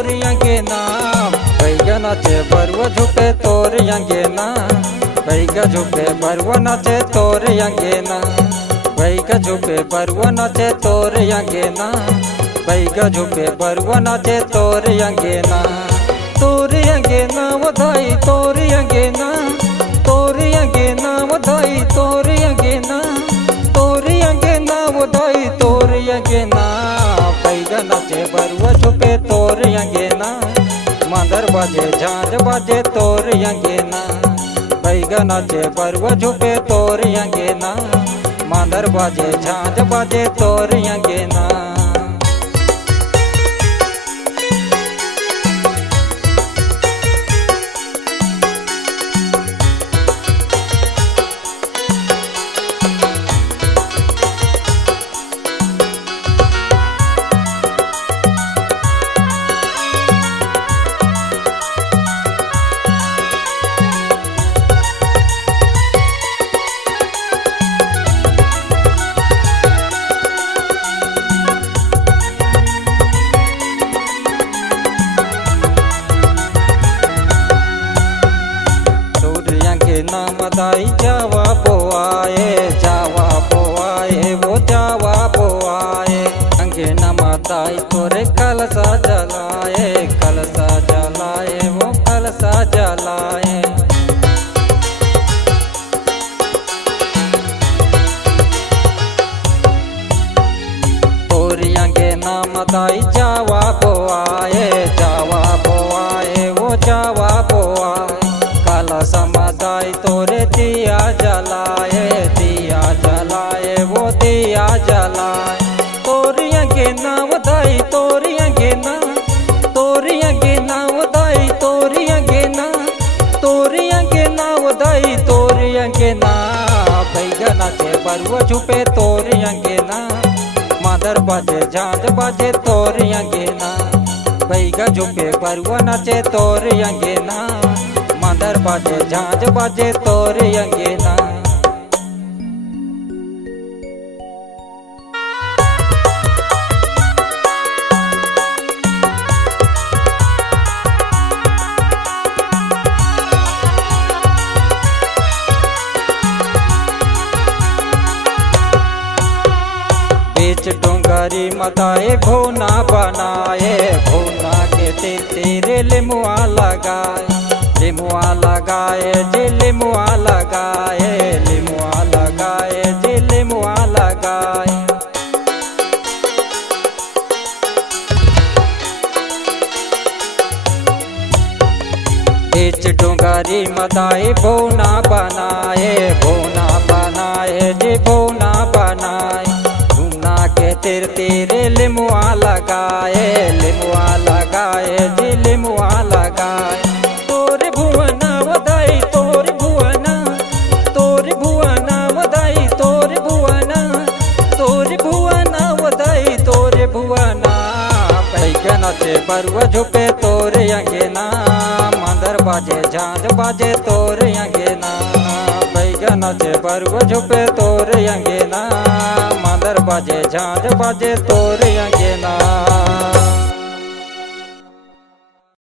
तोर अंगेना, बैगा नाचे बरुआ झुके तोर अंगेना, बैगा झुके बरुआ नाचे तोर अंगेना, बैगा झुके बरुआ नाचे तोर अंगेना, बैगा झुके बरुआ नाचे तोर अंगेना, तोर अंगेना वधाई तोर अंगेना, तोर अंगेना वधाई तोर अंगेना, तोर अंगेना वधाई तोर अंगेना, बैगा नाचे बरुआ झुके तोर अंगेना, मांदर बाजे झांझ बाजे तोर अंगेना, बैगा नाचे बरुआ झुके तोर अंगेना, मांदर बाजे झांझ बाजे तोर अंगेना। नाम दाई जावा बोआए, जावा बोआए वो जावा बोआए, अंगे नम दाई तोरे कलसा जलाए, कलसा जलाए वो कलसा जलाए। तोरी अंगे नाम दाई जावा बोआए, जावा बोआए वो जावा बोआए, काला समादाई तोरे दिया जलाए, दिया जलाए वो दिया जलाए। तोरी अंगेना वधाई तोरी अंगेना, तोरी अंगेना वधाई तोरी अंगेना, तोरी अंगेना वधाई तोरी अंगेना, बैगा नाचे बरुआ झुके तोरी अंगेना, मादर बाजे झांझ बाजे तोरी अंगेना, बैगा झुके बरुआ नाचे तोरी अंगेना, मांदर बाजे झांझ बाजे तोर अंगेना। बीच डोंगरी मताए भोना बनाए, भोना के तीर तीरे लिमुआ लगाए, लिमुआ लगाए जी लिमुआ लगाए, लिमुआ लगाए जी लिमुआ लगाए। बीच डोंगरी मदाई भोना बनाए, भोना बनाए जी भोना बनाए, भूना के तीर तीरे लिमुआ लगाए, लिमुआ लगाए जी लिमुआ लगाए। तोर भुवना वधाई तोर भुवना, तोर भुवना वधाई तोर भुवना, तोर भुवना वधाई तोर भुवना, बैगा नाचे बरुआ झुके तोर अंगेना, मांदर बाजे झांझ बाजे तोर अंगेना, बैगा नाचे बरुआ झुके तोर अंगेना, मांदर बाजे झांझ बाजे तोर अंगेना।